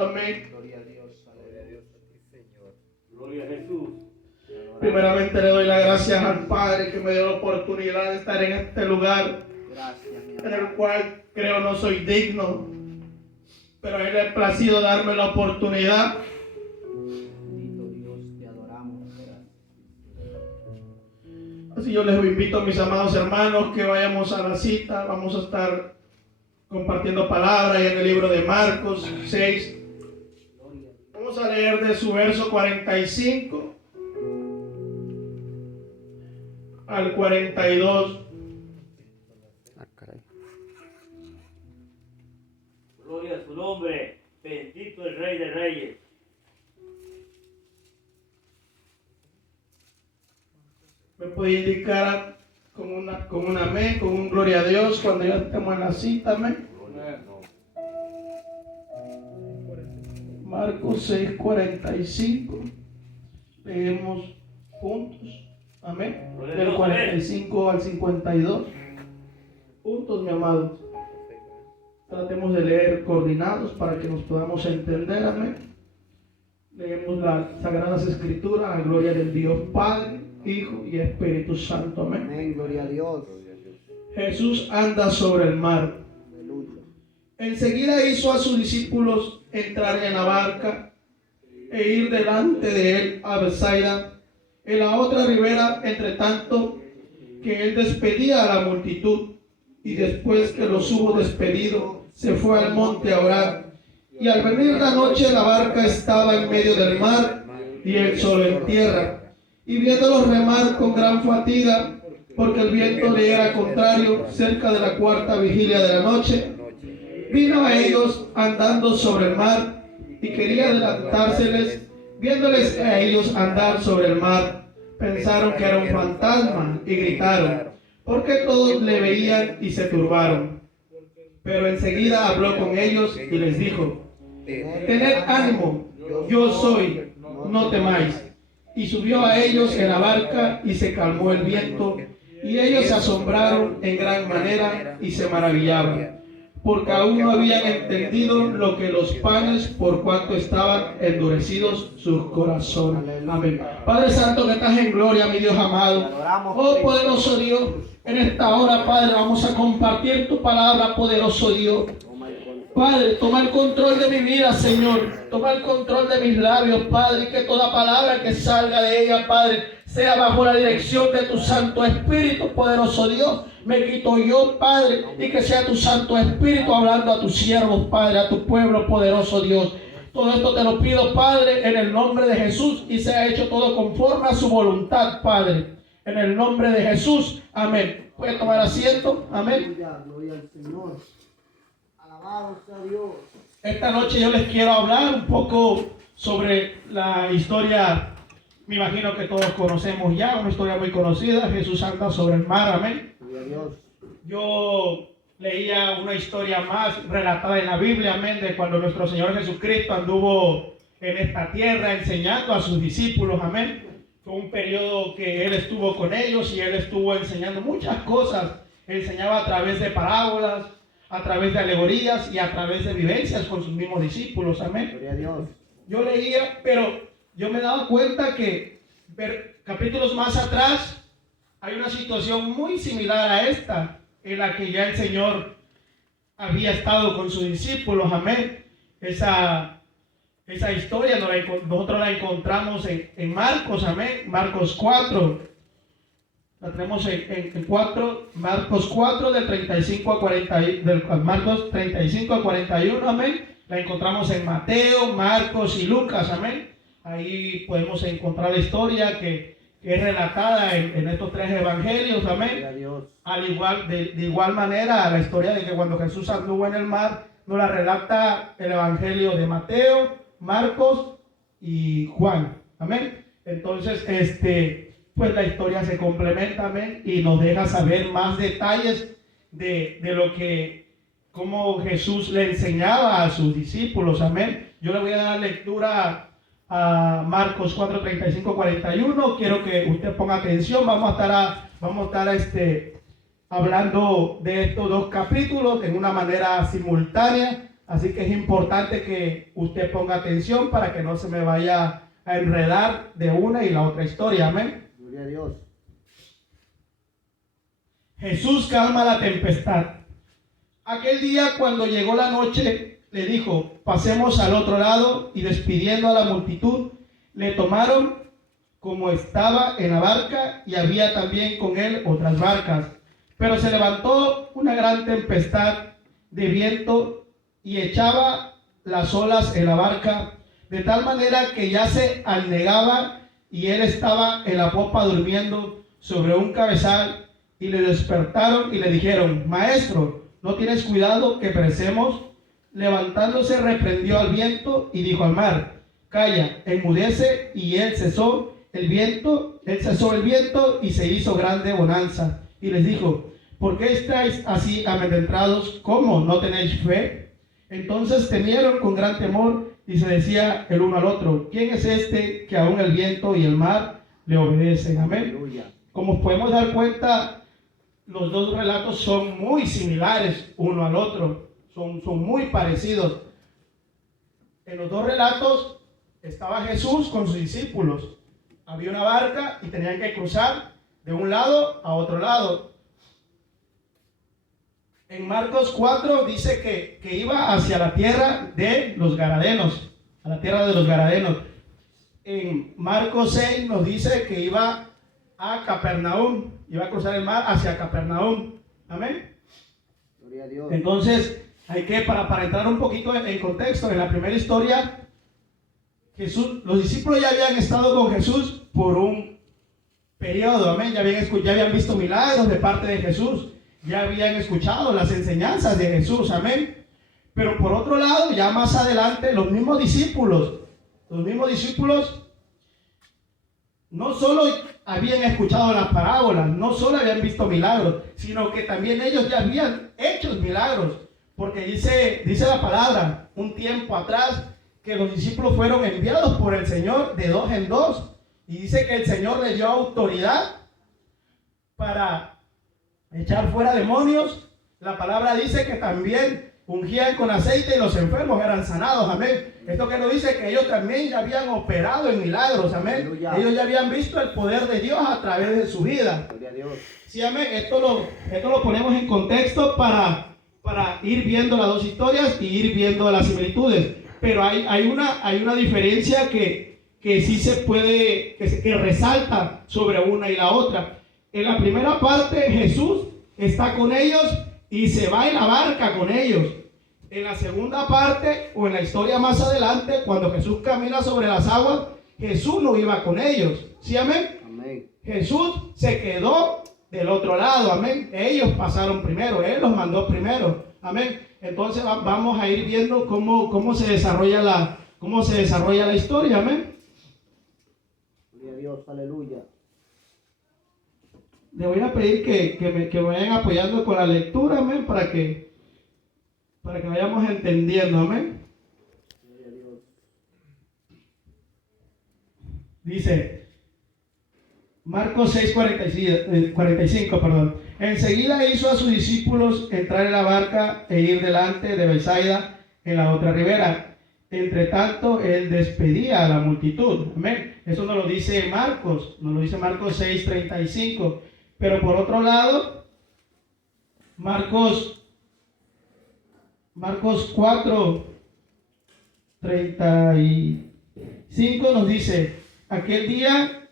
Amén. Gloria a Dios, aleluya. Señor. Gloria a Jesús. Primeramente le doy las gracias al Padre que me dio la oportunidad de estar en este lugar, Gracias, mi en el amado. cual creo no soy digno, pero a Él le ha placido darme la oportunidad. Bendito Dios, te adoramos. Gracias. Así yo les invito, mis amados hermanos, que vayamos a la cita. Vamos a estar compartiendo palabras en el libro de Marcos 6. Gloria a Dios. Vamos a leer de su verso 45 al 42. Caray. Gloria a su nombre. Bendito el Rey de Reyes. Me puede indicar con un amén, con un gloria a Dios cuando ya estemos en la cita, amén. Marcos 6:45. Leemos juntos, amén. Del 45 al 52. Juntos, mi amado. Tratemos de leer coordinados para que nos podamos entender, amén. Leemos las Sagradas Escrituras, a gloria del Dios Padre, Hijo y Espíritu Santo, amén. Amén, gloria a Dios. Jesús anda sobre el mar. Aleluya. Enseguida hizo a sus discípulos entrar en la barca e ir delante de él a Bethsaida, en la otra ribera, entre tanto que él despedía a la multitud. Y después que los hubo despedido, se fue al monte a orar. Y al venir la noche, la barca estaba en medio del mar y él solo en tierra. Y viéndolos remar con gran fatiga, porque el viento le era contrario, cerca de la cuarta vigilia de la noche, vino a ellos andando sobre el mar y quería adelantárseles. Viéndoles a ellos andar sobre el mar, pensaron que era un fantasma y gritaron, porque todos le veían y se turbaron. Pero enseguida habló con ellos y les dijo: tened ánimo, yo soy, no temáis. Y subió a ellos en la barca y se calmó el viento, y ellos se asombraron en gran manera y se maravillaban, porque aún no habían entendido lo que los panes, por cuanto estaban endurecidos sus corazones. Amén. Padre Santo, que estás en gloria, mi Dios amado. Oh poderoso Dios, en esta hora, Padre, vamos a compartir tu palabra, poderoso Dios. Padre, toma el control de mi vida, Señor. Toma el control de mis labios, Padre, y que toda palabra que salga de ella, Padre, sea bajo la dirección de tu Santo Espíritu, poderoso Dios. Me quito yo, Padre, y que sea tu Santo Espíritu hablando a tus siervos, Padre, a tu pueblo, poderoso Dios. Todo esto te lo pido, Padre, en el nombre de Jesús, y sea hecho todo conforme a su voluntad, Padre. En el nombre de Jesús, amén. ¿Puede tomar asiento? Amén. Gloria al Señor. Alabado sea Dios. Esta noche yo les quiero hablar un poco sobre la historia. Me imagino que todos conocemos ya, una historia muy conocida. Jesús anda sobre el mar, amén. Gloria a Dios. Yo leía una historia más relatada en la Biblia, amén, de cuando nuestro Señor Jesucristo anduvo en esta tierra enseñando a sus discípulos, amén. Fue un periodo que Él estuvo con ellos y Él estuvo enseñando muchas cosas. Enseñaba a través de parábolas, a través de alegorías y a través de vivencias con sus mismos discípulos, amén. Gloria a Dios. Yo leía, pero yo me daba cuenta que capítulos más atrás hay una situación muy similar a esta, en la que ya el Señor había estado con sus discípulos, amén. Esa historia nosotros la encontramos en Marcos, amén. Marcos 4. La tenemos en 4, Marcos 4 del 35 a 40, Marcos 35 a 41, amén. La encontramos en Mateo, Marcos y Lucas, amén. Ahí podemos encontrar la historia que es relatada en estos tres evangelios, amén. Gloria a Dios. De igual manera, la historia de que cuando Jesús anduvo en el mar, nos la relata el evangelio de Mateo, Marcos y Juan, amén. Entonces, pues la historia se complementa, amén, y nos deja saber más detalles de lo que, cómo Jesús le enseñaba a sus discípulos, amén. Yo le voy a dar lectura a Marcos 4, 35, 41. Quiero que usted ponga atención. Vamos a estar hablando de estos dos capítulos en una manera simultánea. Así que es importante que usted ponga atención para que no se me vaya a enredar de una y la otra historia. Amén. Gloria a Dios. Jesús calma la tempestad. Aquel día, cuando llegó la noche, le dijo: pasemos al otro lado, y despidiendo a la multitud, le tomaron como estaba en la barca, y había también con él otras barcas. Pero se levantó una gran tempestad de viento y echaba las olas en la barca, de tal manera que ya se anegaba, y él estaba en la popa durmiendo sobre un cabezal. Y le despertaron y le dijeron: Maestro, ¿no tienes cuidado que perecemos? Levantándose, reprendió al viento y dijo al mar: Calla, enmudece. Y él cesó el viento y se hizo grande bonanza. Y les dijo: ¿por qué estáis así amedrentados? ¿Cómo no tenéis fe? Entonces temieron con gran temor, y se decía el uno al otro: ¿quién es este que aún el viento y el mar le obedecen? Amén. Aleluya. Como podemos dar cuenta, los dos relatos son muy similares uno al otro, son muy parecidos. En los dos relatos estaba Jesús con sus discípulos. Había una barca y tenían que cruzar de un lado a otro lado. En Marcos 4 dice que iba hacia la tierra de los Gadarenos, a la tierra de los Gadarenos. En Marcos 6 nos dice que iba a Capernaum, iba a cruzar el mar hacia Capernaum. Amén. Gloria a Dios. Entonces, hay que, para entrar un poquito en contexto, en la primera historia, los discípulos ya habían estado con Jesús por un periodo, amén. Ya habían visto milagros de parte de Jesús, ya habían escuchado las enseñanzas de Jesús, amén. Pero por otro lado, ya más adelante, los mismos discípulos no solo habían escuchado las parábolas, no solo habían visto milagros, sino que también ellos ya habían hecho milagros. Porque dice la palabra, un tiempo atrás, que los discípulos fueron enviados por el Señor de dos en dos. Y dice que el Señor les dio autoridad para echar fuera demonios. La palabra dice que también ungían con aceite y los enfermos eran sanados. Amén. Esto que nos dice que ellos también ya habían operado en milagros. Amén. Aleluya. Ellos ya habían visto el poder de Dios a través de su vida. Gloria a Dios. Sí, amén. Esto lo ponemos en contexto para ir viendo las dos historias y ir viendo las similitudes. Pero hay una diferencia que sí se puede, que resalta sobre una y la otra. En la primera parte, Jesús está con ellos y se va en la barca con ellos. En la segunda parte, o en la historia más adelante, cuando Jesús camina sobre las aguas, Jesús no iba con ellos. ¿Sí, amén? Amén. Jesús se quedó del otro lado, amén. Ellos pasaron primero, Él los mandó primero, amén. Entonces vamos a ir viendo cómo se desarrolla la historia, amén. Gloria a Dios, aleluya. Le voy a pedir que me vayan apoyando con la lectura, amén, para que vayamos entendiendo, amén. Gloria a Dios. Dice Marcos 6:45, perdón. Enseguida hizo a sus discípulos entrar en la barca e ir delante de Betsaida en la otra ribera. Entre tanto, él despedía a la multitud. Amén. Eso nos lo dice Marcos 6:35. Pero por otro lado, Marcos 4:35 nos dice: aquel día,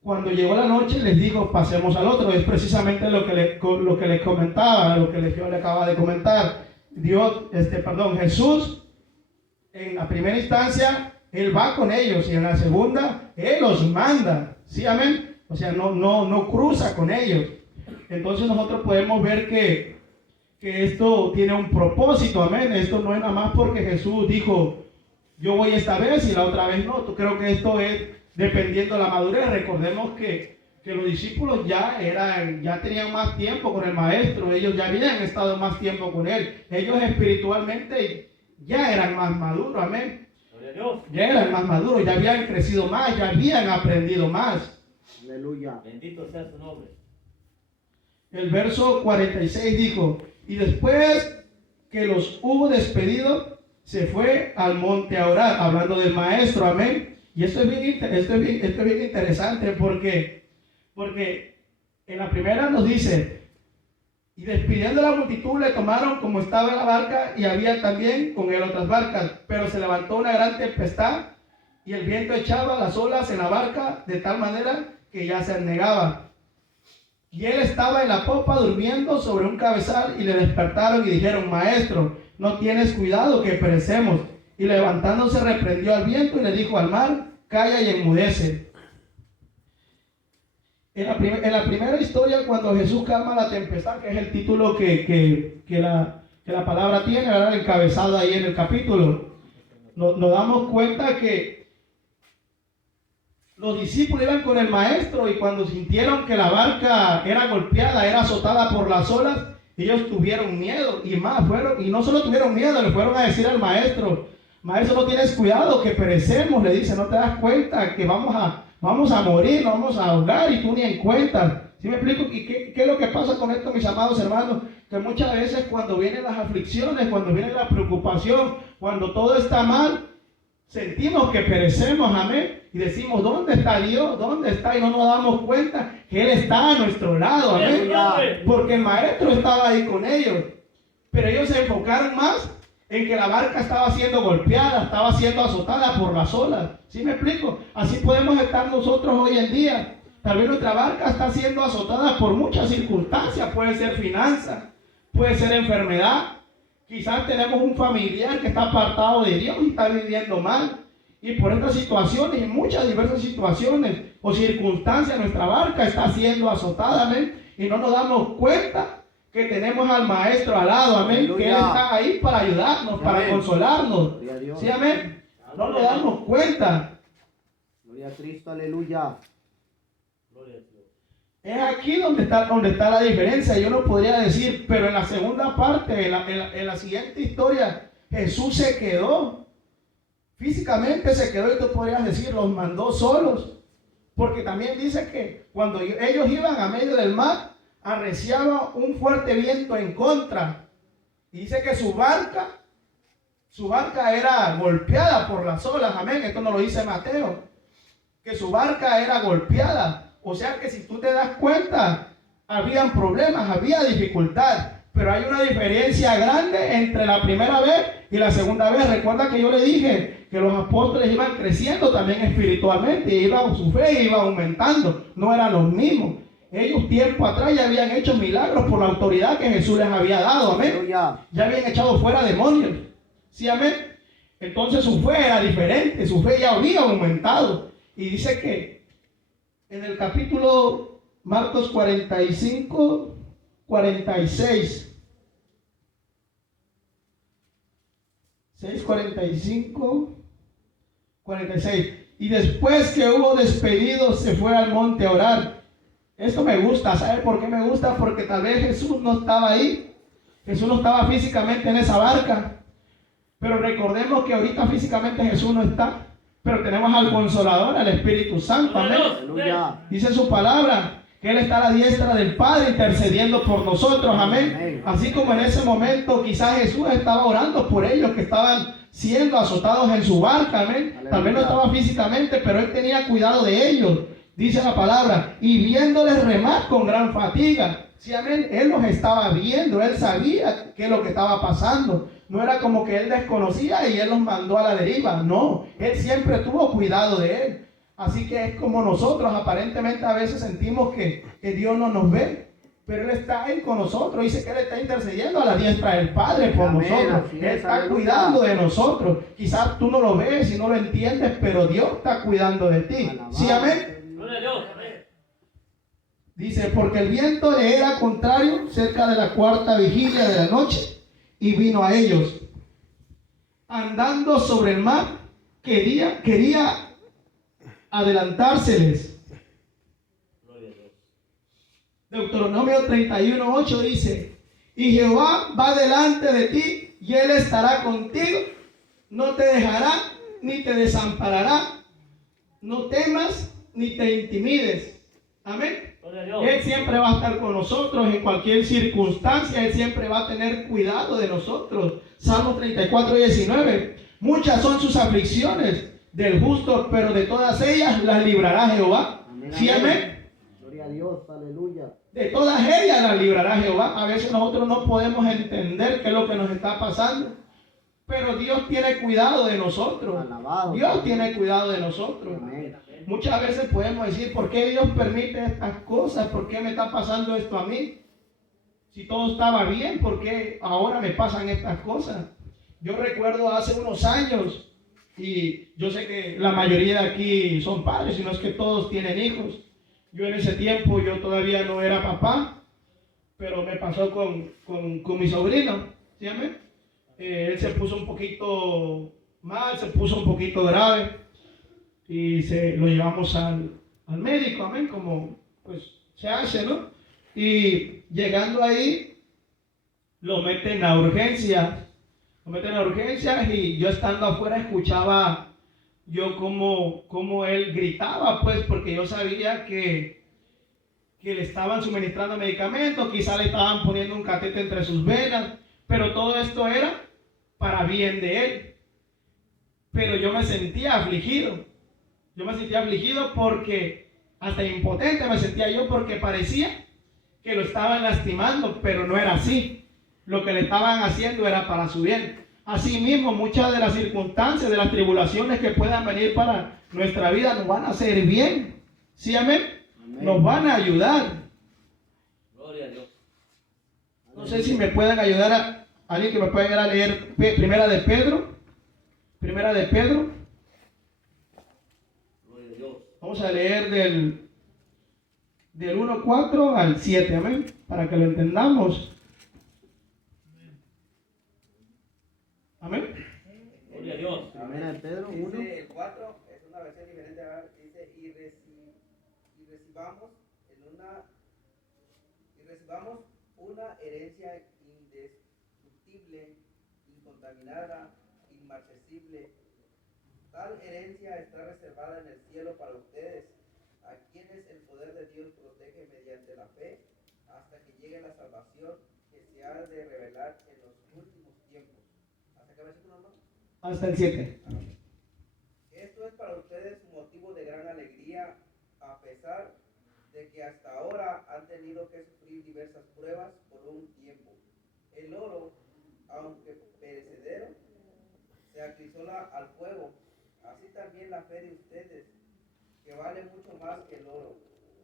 cuando llegó la noche, les dijo: pasemos al otro. Es precisamente lo que les comentaba, lo que yo le acaba de comentar. Jesús, en la primera instancia, Él va con ellos, y en la segunda, Él los manda. ¿Sí, amén? O sea, no cruza con ellos. Entonces nosotros podemos ver que esto tiene un propósito, amén. Esto no es nada más porque Jesús dijo: yo voy esta vez y la otra vez no. Yo creo que esto es dependiendo de la madurez. Recordemos que los discípulos ya tenían más tiempo con el maestro. Ellos ya habían estado más tiempo con él. Ellos espiritualmente ya eran más maduros, amén. Ya eran más maduros, ya habían crecido más, ya habían aprendido más. Aleluya. Bendito sea su nombre. El verso 46 dijo: y después que los hubo despedido, se fue al monte a orar, hablando del maestro, amén. Y esto es bien interesante porque en la primera nos dice, y despidiendo la multitud le tomaron como estaba en la barca, y había también con él otras barcas, pero se levantó una gran tempestad y el viento echaba las olas en la barca de tal manera que ya se anegaba. Y él estaba en la popa durmiendo sobre un cabezal, y le despertaron y dijeron: Maestro, no tienes cuidado que perecemos. Y levantándose reprendió al viento y le dijo al mar: Calla y enmudece. En la primera historia, cuando Jesús calma la tempestad, que es el título que la palabra tiene, ¿verdad? Encabezado ahí en el capítulo, nos damos cuenta que los discípulos iban con el maestro, y cuando sintieron que la barca era golpeada, era azotada por las olas, ellos tuvieron miedo, y no solo tuvieron miedo, le fueron a decir al maestro: Maestro, no tienes cuidado que perecemos. Le dice: no te das cuenta que vamos a morir, nos vamos a ahogar, y tú ni en cuenta. ¿Sí me explico? ¿Y qué es lo que pasa con esto, mis amados hermanos? Que muchas veces cuando vienen las aflicciones, cuando viene la preocupación, cuando todo está mal, sentimos que perecemos, amén, y decimos: ¿dónde está Dios? ¿Dónde está? Y no nos damos cuenta que Él está a nuestro lado, amén, porque el maestro estaba ahí con ellos, pero ellos se enfocaron más en que la barca estaba siendo golpeada, estaba siendo azotada por las olas. ¿Sí me explico? Así podemos estar nosotros hoy en día. Tal vez nuestra barca está siendo azotada por muchas circunstancias, puede ser finanzas, puede ser enfermedad. Quizás tenemos un familiar que está apartado de Dios y está viviendo mal. Y por estas situaciones y muchas diversas situaciones o circunstancias, nuestra barca está siendo azotada, amén. Y no nos damos cuenta que tenemos al maestro al lado, amén. Aleluya. Que Él está ahí para ayudarnos, para amén. Consolarnos. Sí, amén. No nos damos cuenta. Gloria a Cristo, aleluya. Es aquí donde está la diferencia. Yo no podría decir, pero en la segunda parte, en la siguiente historia, Jesús se quedó. Físicamente se quedó, y tú podrías decir, los mandó solos. Porque también dice que cuando ellos iban a medio del mar, arreciaba un fuerte viento en contra. Y dice que su barca era golpeada por las olas, amén. Esto no lo dice Mateo, que su barca era golpeada. O sea que si tú te das cuenta, habían problemas, había dificultad. Pero hay una diferencia grande entre la primera vez y la segunda vez. Recuerda que yo le dije que los apóstoles iban creciendo también espiritualmente, y su fe iba aumentando, no eran los mismos. Ellos tiempo atrás ya habían hecho milagros por la autoridad que Jesús les había dado, amén. Ya habían echado fuera demonios, sí, amén. Entonces su fe era diferente, su fe ya había aumentado. Y dice que en el capítulo Marcos 45, 46, 45, 46. Y después que hubo despedido, se fue al monte a orar. Esto me gusta. ¿Sabe por qué me gusta? Porque tal vez Jesús no estaba ahí. Jesús no estaba físicamente en esa barca. Pero recordemos que ahorita físicamente Jesús no está. Pero tenemos al Consolador, al Espíritu Santo. Amén. Dice su palabra que Él está a la diestra del Padre intercediendo por nosotros. Amén. Así como en ese momento quizás Jesús estaba orando por ellos que estaban siendo azotados en su barca. Amén. Tal vez no estaba físicamente, pero Él tenía cuidado de ellos. Dice la palabra: y viéndoles remar con gran fatiga. Sí, amén. Él los estaba viendo, Él sabía qué es lo que estaba pasando. No era como que Él desconocía y Él los mandó a la deriva. No, Él siempre tuvo cuidado de Él. Así que es como nosotros aparentemente a veces sentimos que Dios no nos ve, pero Él está ahí con nosotros. Dice que Él está intercediendo a la diestra del Padre por nosotros. Él está cuidando de nosotros. Quizás tú no lo ves y no lo entiendes, pero Dios está cuidando de ti. ¿Sí, amén? Dice: porque el viento le era contrario cerca de la cuarta vigilia de la noche, y vino a ellos andando sobre el mar. Quería adelantárseles. Deuteronomio 31:8 dice: y Jehová va delante de ti, y Él estará contigo, no te dejará ni te desamparará. No temas ni te intimides. Amén. Gloria a Dios. Él siempre va a estar con nosotros en cualquier circunstancia. Él siempre va a tener cuidado de nosotros. Salmo 34:19. Muchas son sus aflicciones del justo, pero de todas ellas las librará Jehová. Amén, ¿Sí, amén? Gloria a Dios, aleluya. De todas ellas las librará Jehová. A veces nosotros no podemos entender qué es lo que nos está pasando, pero Dios tiene cuidado de nosotros. Alabado. Dios tiene cuidado de nosotros. Amén. Muchas veces podemos decir, ¿por qué Dios permite estas cosas? ¿Por qué me está pasando esto a mí? Si todo estaba bien, ¿por qué ahora me pasan estas cosas? Yo recuerdo hace unos años, y yo sé que la mayoría de aquí son padres, sino es que todos tienen hijos. Yo en ese tiempo, yo todavía no era papá, pero me pasó con mi sobrino, ¿sí, amén? Él se puso un poquito mal, se puso un poquito grave, y lo llevamos al médico, amén, como pues se hace, ¿no? Y llegando ahí, lo meten a urgencias, y yo estando afuera escuchaba yo cómo él gritaba, pues, porque yo sabía que le estaban suministrando medicamentos, quizá le estaban poniendo un catete entre sus venas, pero todo esto era para bien de él. Pero yo me sentía afligido. Porque hasta impotente me sentía yo, porque parecía que lo estaban lastimando, pero no era así. Lo que le estaban haciendo era para su bien. Asimismo, muchas de las circunstancias, de las tribulaciones que puedan venir para nuestra vida nos van a hacer bien. ¿Sí, amén? Amén. Nos van a ayudar. Gloria a Dios. No sé si me pueden ayudar alguien que me pueda ayudar a leer Primera de Pedro. Gloria a Dios. Vamos a leer del 1:4 al 7, amén, para que lo entendamos. Amén. Gloria a Dios. Primera de Pedro 1. Dice el 4, es una versión diferente, ¿verdad? Dice, y recibamos una herencia indestructible, incontaminada, inmarcesible. Tal herencia está reservada en el cielo para ustedes, a quienes el poder de Dios protege mediante la fe, hasta que llegue la salvación que se ha de revelar en los últimos tiempos. ¿Hasta qué versículo, hermano? Hasta el 7. Esto es para ustedes motivo de gran alegría, a pesar de que hasta ahora han tenido que sufrir diversas pruebas por un tiempo. El oro, aunque perecedero, se acrisola al fuego. Así también la fe de ustedes, que vale mucho más que el oro,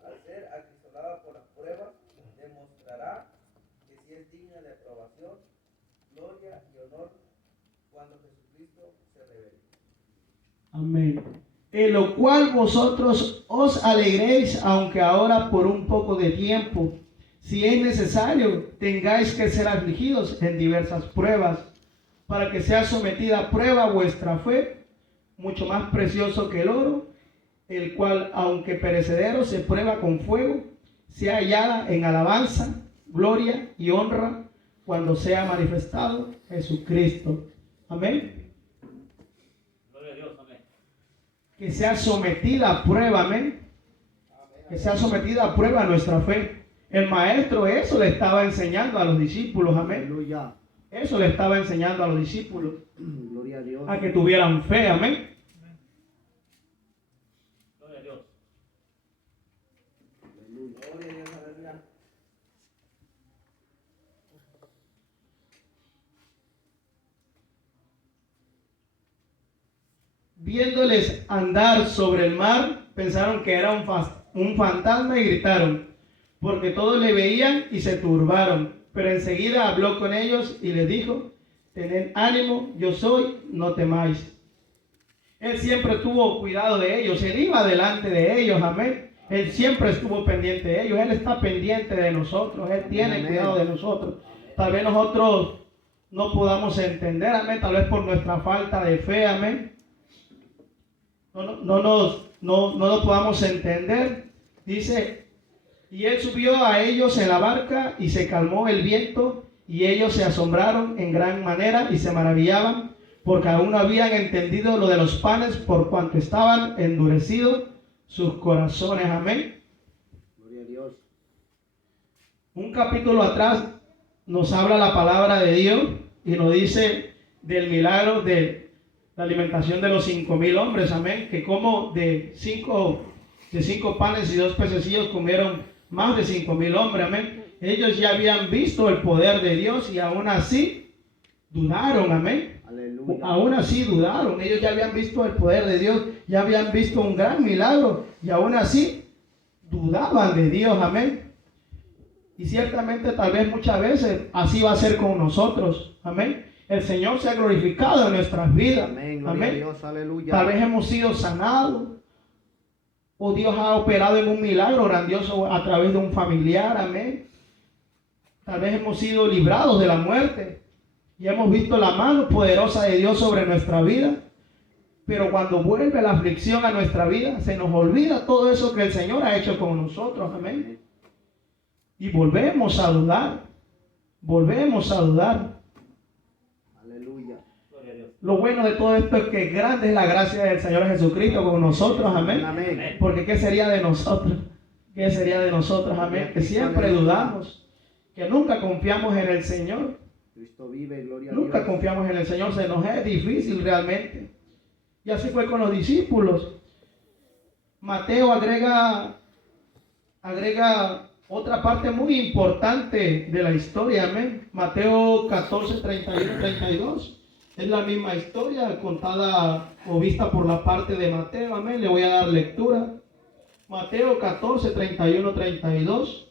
al ser acrisolada por las pruebas, demostrará que sí es digna de aprobación, gloria y honor cuando Jesucristo se revele. Amén. En lo cual vosotros os alegréis, aunque ahora por un poco de tiempo, si es necesario, tengáis que ser afligidos en diversas pruebas, para que sea sometida a prueba vuestra fe, mucho más precioso que el oro, el cual, aunque perecedero, se prueba con fuego, sea hallada en alabanza, gloria y honra cuando sea manifestado Jesucristo. Amén. Gloria a Dios. Amén. Que sea sometida a prueba, amén. Que sea sometida a prueba nuestra fe. El maestro eso le estaba enseñando a los discípulos, amén. Aleluya. Eso le estaba enseñando a los discípulos, Gloria a Dios. a que tuvieran fe, amén. Gloria a Dios. Gloria a Dios, aleluya. Viéndoles andar sobre el mar, pensaron que era un fantasma y gritaron, porque todos le veían y se turbaron. Pero enseguida habló con ellos y les dijo, tened ánimo, yo soy, no temáis. Él siempre tuvo cuidado de ellos, él iba delante de ellos, amén. Él siempre estuvo pendiente de ellos, él está pendiente de nosotros, él tiene Amén. cuidado de nosotros. Tal vez nosotros no podamos entender, amén, tal vez por nuestra falta de fe, amén. No lo podamos entender. Dice, y él subió a ellos en la barca y se calmó el viento y ellos se asombraron en gran manera y se maravillaban porque aún no habían entendido lo de los panes por cuanto estaban endurecidos sus corazones. Amén. Gloria a Dios. Un capítulo atrás nos habla la palabra de Dios y nos dice del milagro de la alimentación de los 5,000 hombres, amén, que como de cinco panes y 2 pececillos comieron más de 5,000 hombres, amén. Ellos ya habían visto el poder de Dios y aún así dudaron, amén. Aleluya. Aún así dudaron, ellos ya habían visto el poder de Dios, ya habían visto un gran milagro y aún así dudaban de Dios, amén. Y ciertamente tal vez muchas veces así va a ser con nosotros, amén. El Señor se ha glorificado en nuestras vidas, Amén. Gloria a amén. Dios. Aleluya. Tal vez hemos sido sanados o Dios ha operado en un milagro grandioso a través de un familiar, amén. Tal vez hemos sido librados de la muerte y hemos visto la mano poderosa de Dios sobre nuestra vida. Pero cuando vuelve la aflicción a nuestra vida, se nos olvida todo eso que el Señor ha hecho con nosotros, amén. Y volvemos a dudar, volvemos a dudar. Aleluya. Gloria a Dios. Lo bueno de todo esto es que grande es la gracia del Señor Jesucristo con nosotros, amén. Amén. Porque ¿qué sería de nosotros? ¿Qué sería de nosotros, amén? Que siempre dudamos, que nunca confiamos en el Señor. Cristo vive. Gloria a Nunca Dios. confiamos en el Señor, se nos es difícil realmente. Y así fue con los discípulos. Mateo agrega otra parte muy importante de la historia, amén. Mateo 14, 31, 32. Es la misma historia contada o vista por la parte de Mateo, amén. Le voy a dar lectura. Mateo 14, 31, 32.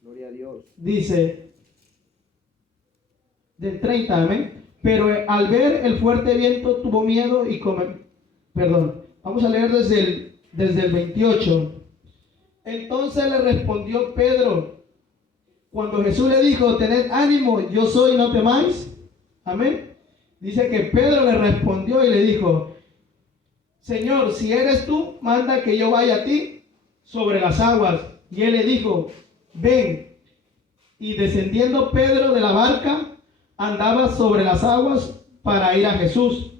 Gloria a Dios. Dice, del 30, amén. Pero al ver el fuerte viento tuvo miedo y vamos a leer desde el 28. Entonces le respondió Pedro, cuando Jesús le dijo, tened ánimo, yo soy, no temáis. Amén. Dice que Pedro le respondió y le dijo, Señor, si eres tú, manda que yo vaya a ti sobre las aguas. Y él le dijo, ven. Y descendiendo Pedro de la barca, andaba sobre las aguas para ir a Jesús.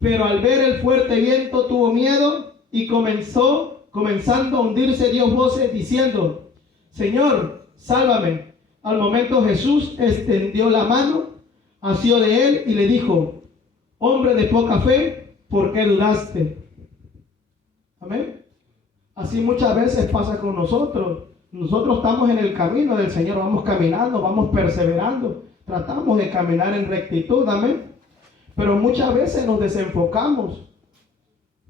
Pero al ver el fuerte viento tuvo miedo y comenzando a hundirse, dio voces diciendo, Señor, sálvame. Al momento Jesús extendió la mano, asió de él y le dijo, hombre de poca fe, ¿por qué dudaste? Amén. Así muchas veces pasa con nosotros. Nosotros estamos en el camino del Señor, vamos caminando, vamos perseverando, tratamos de caminar en rectitud, amén. Pero muchas veces nos desenfocamos.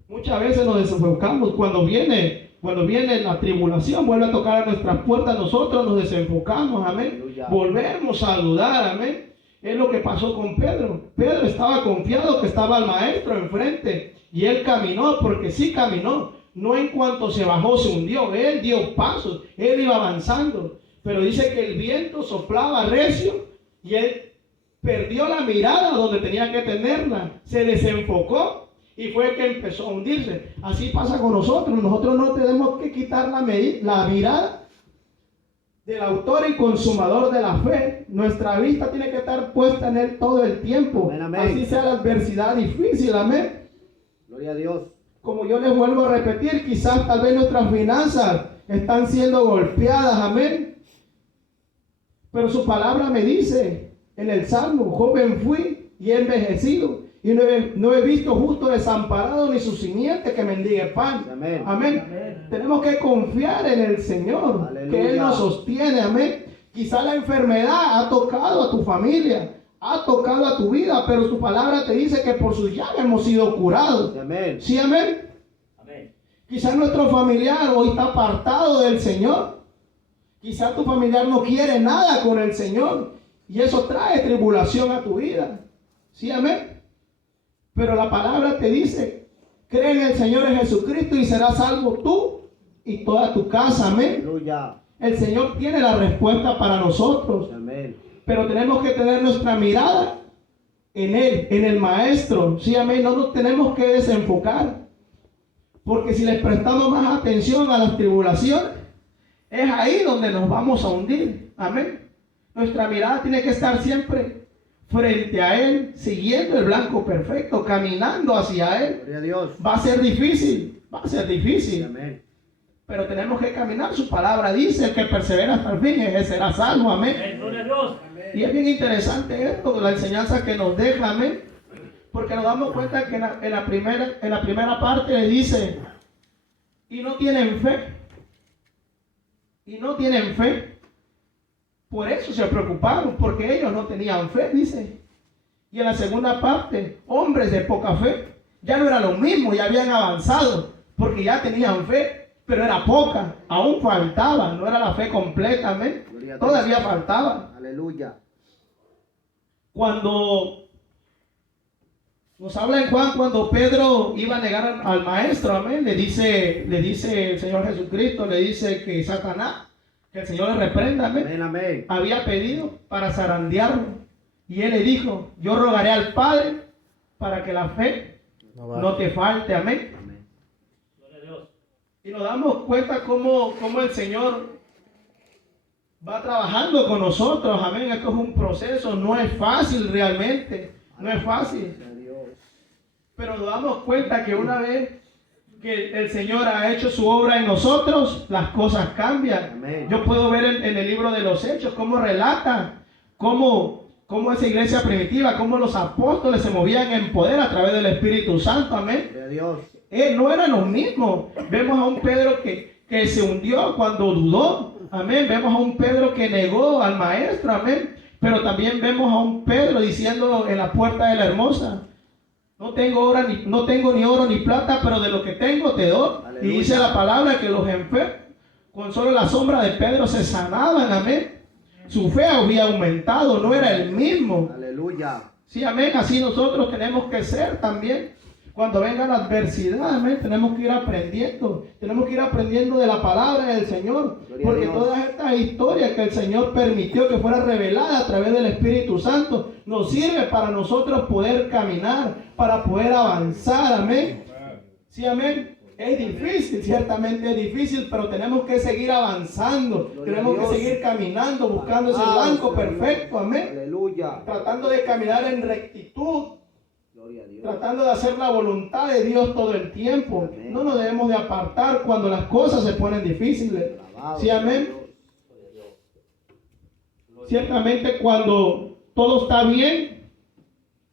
Muchas veces nos desenfocamos cuando viene la tribulación, vuelve a tocar a nuestras puertas, nosotros nos desenfocamos, amén. Aleluya. Volvemos a dudar, amén. Es lo que pasó con Pedro. Pedro estaba confiado que estaba el maestro enfrente y él caminó, porque sí caminó. No en cuanto se bajó se hundió, él dio pasos, él iba avanzando. Pero dice que el viento soplaba recio y él perdió la mirada donde tenía que tenerla, se desenfocó y fue que empezó a hundirse. Así pasa con nosotros. Nosotros no tenemos que quitar la mirada del autor y consumador de la fe. Nuestra vista tiene que estar puesta en él todo el tiempo. Amén, amén. Así sea la adversidad difícil, amén. Gloria a Dios. Como yo les vuelvo a repetir, quizás tal vez nuestras finanzas están siendo golpeadas, amén. Pero su palabra me dice en el Salmo, joven fui y he envejecido y no he visto justo desamparado ni su simiente que mendigue pan. Amén. Amén. Tenemos que confiar en el Señor, Aleluya. que Él nos sostiene, amén. Quizá la enfermedad ha tocado a tu familia, ha tocado a tu vida, pero su palabra te dice que por sus llagas hemos sido curados. Amén. ¿Sí, amén? Amén. Quizás nuestro familiar hoy está apartado del Señor. Quizás tu familiar no quiere nada con el Señor. Y eso trae tribulación a tu vida. ¿Sí, amén? Pero la palabra te dice, cree en el Señor Jesucristo y serás salvo tú y toda tu casa. Amén. Aleluya. El Señor tiene la respuesta para nosotros. Amén. Pero tenemos que tener nuestra mirada en Él, en el Maestro. Sí, amén. No nos tenemos que desenfocar. Porque si les prestamos más atención a las tribulaciones, es ahí donde nos vamos a hundir. Amén. Nuestra mirada tiene que estar siempre frente a Él, siguiendo el blanco perfecto, caminando hacia Él. Gloria a Dios. Va a ser difícil, va a ser difícil. Amén. pero tenemos que caminar. Su palabra dice: el que persevera hasta el fin, ese será salvo. Amén. Amén. Gloria a Dios. Y es bien interesante esto, la enseñanza que nos deja, amén. Porque nos damos cuenta que en la primera parte le dice: y no tienen fe. Y no tienen fe. Por eso se preocuparon, porque ellos no tenían fe, dice. Y en la segunda parte, hombres de poca fe. Ya no era lo mismo, ya habían avanzado, porque ya tenían fe, pero era poca, aún faltaba, no era la fe completa, amén. Todavía faltaba. Aleluya. Cuando nos habla en Juan, cuando Pedro iba a negar al maestro, amén, le dice el Señor Jesucristo, le dice que Satanás, que el Señor le reprenda, amén, Amén, amén. había pedido para zarandearlo. Y él le dijo: yo rogaré al Padre para que la fe no te falte, amén. Amén. Gloria a Dios. Y nos damos cuenta cómo el Señor va trabajando con nosotros, amén. Esto es un proceso, no es fácil realmente, no es fácil. Pero nos damos cuenta que una vez que el Señor ha hecho su obra en nosotros, las cosas cambian. Amén. Yo puedo ver en el libro de los Hechos cómo relata cómo esa iglesia primitiva, cómo los apóstoles se movían en poder a través del Espíritu Santo, amén. Gloria a Dios. No eran los mismos. Vemos a un Pedro que se hundió cuando dudó, amén. Vemos a un Pedro que negó al maestro, amén. Pero también vemos a un Pedro diciendo en la puerta de la hermosa: no tengo ni oro ni plata, pero de lo que tengo te doy. Aleluya. Y dice la palabra que los enfermos, con solo la sombra de Pedro, se sanaban, amén. Su fe había aumentado, no era el mismo. Aleluya. Sí, amén. Así nosotros tenemos que ser también. Cuando venga la adversidad, amén, tenemos que ir aprendiendo. Tenemos que ir aprendiendo de la palabra del Señor. Gloria a Porque Dios. todas estas historias que el Señor permitió que fueran reveladas a través del Espíritu Santo, nos sirve para nosotros poder caminar, para poder avanzar, amén. Sí, amén. Es difícil, ciertamente es difícil, pero tenemos que seguir avanzando. Gloria a Tenemos que Dios. seguir caminando, buscando ese blanco perfecto, amén. Aleluya. Tratando de caminar en rectitud, Gloria a Dios. tratando de hacer la voluntad de Dios todo el tiempo. Amén. No nos debemos de apartar cuando las cosas se ponen difíciles. Alabado Sí, amén. Dios. Ciertamente cuando todo está bien,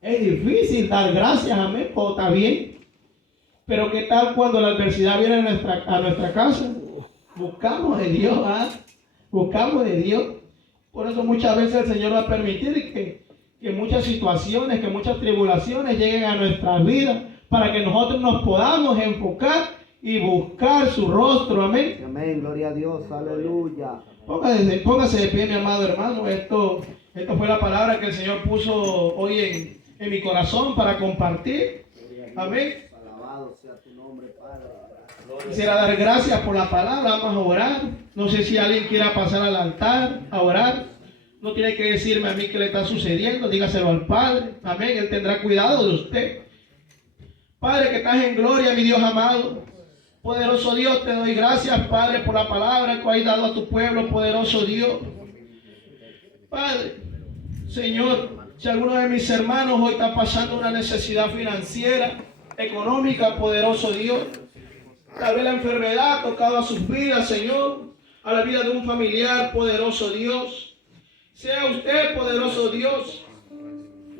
es difícil dar gracias, amén, todo está bien. Pero ¿qué tal cuando la adversidad viene a nuestra casa? Buscamos de Dios, ¿ah? Buscamos de Dios. Por eso muchas veces el Señor va a permitir que muchas situaciones, que muchas tribulaciones lleguen a nuestras vidas para que nosotros nos podamos enfocar y buscar su rostro, amén. Amén. Gloria a Dios. Aleluya. Póngase de pie, mi amado hermano. Esto fue la palabra que el Señor puso hoy en mi corazón para compartir. Amén. Alabado sea tu nombre, Padre. Quisiera dar gracias por la palabra. Vamos a orar. No sé si alguien quiera pasar al altar a orar. No tiene que decirme a mí qué le está sucediendo. Dígaselo al Padre. Amén. Él tendrá cuidado de usted. Padre que estás en gloria, mi Dios amado. Poderoso Dios, te doy gracias, Padre, por la palabra que has dado a tu pueblo, poderoso Dios. Padre, Señor, si alguno de mis hermanos hoy está pasando una necesidad financiera, económica, poderoso Dios, tal vez la enfermedad ha tocado a sus vidas, Señor, a la vida de un familiar, poderoso Dios. Sea usted, poderoso Dios,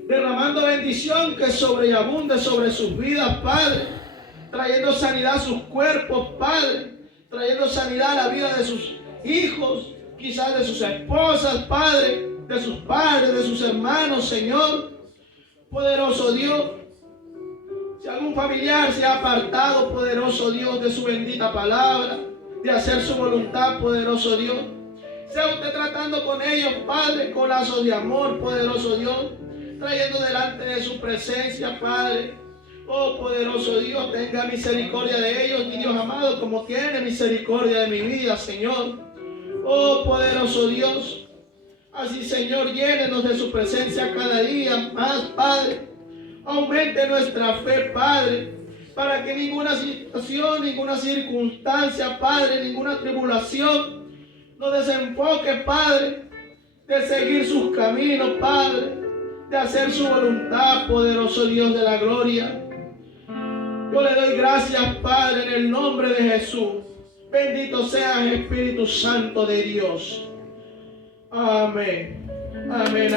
derramando bendición que sobreabunde sobre sus vidas, Padre, trayendo sanidad a sus cuerpos, Padre, trayendo sanidad a la vida de sus hijos, quizás de sus esposas, Padre, de sus padres, de sus hermanos, Señor, poderoso Dios. Si algún familiar se ha apartado, poderoso Dios, de su bendita palabra, de hacer su voluntad, poderoso Dios, sea usted tratando con ellos, Padre, con lazos de amor, poderoso Dios, trayendo delante de su presencia, Padre. Oh, poderoso Dios, tenga misericordia de ellos, mi Dios amado, como tiene misericordia de mi vida, Señor. Oh, poderoso Dios, así, Señor, llénenos de su presencia cada día más, Padre. Aumente nuestra fe, Padre, para que ninguna situación, ninguna circunstancia, Padre, ninguna tribulación nos desenfoque, Padre, de seguir sus caminos, Padre, de hacer su voluntad, poderoso Dios de la gloria. Yo le doy gracias, Padre, en el nombre de Jesús, Bendito seas, Espíritu Santo de Dios. Amén. Amén.